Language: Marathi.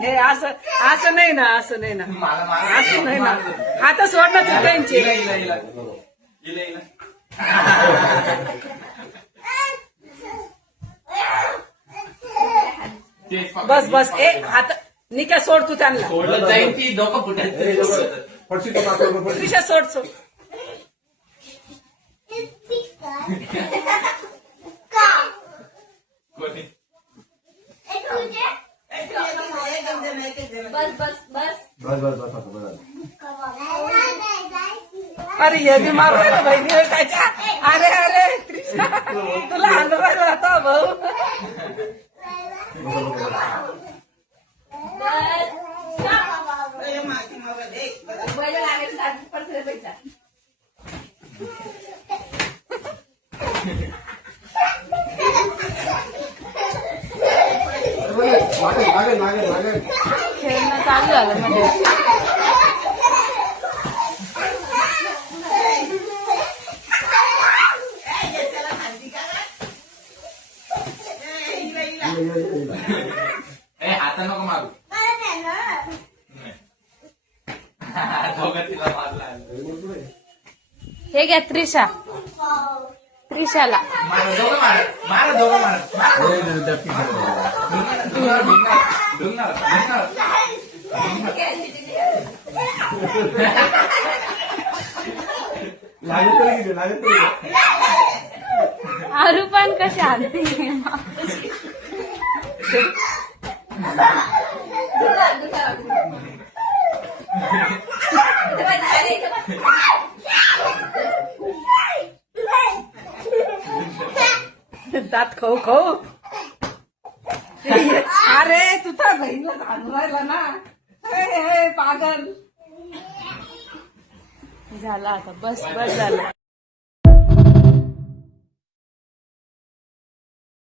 हे असं असं नाही ना, असं नाही ना, असं नाही ना. हात सोडणं त्यांचे. बस बस ए हात निका सोड तू त्यांना. सोडलं जाईल ती डोकं फुटेल. त्रिशा सोड सोड. बस बस बस बस बस बस बस. अरे हे बी मारू ना बहिणी त्याच्या. अरे अरे त्रिशा तुला हाणून राहिला होता भाऊ. खेळणं चालू झालं म्हणजे. आता नको मारू. तिला मारला. हे घ्या त्रिशा. त्रिशाला दोघं मार दोघं मार. आरू पण कशी आणते. दात खाऊ खाऊ. अरे तू तर बहिणीला घालून राहिला ना. पागल झाला आता. बस बस झालं.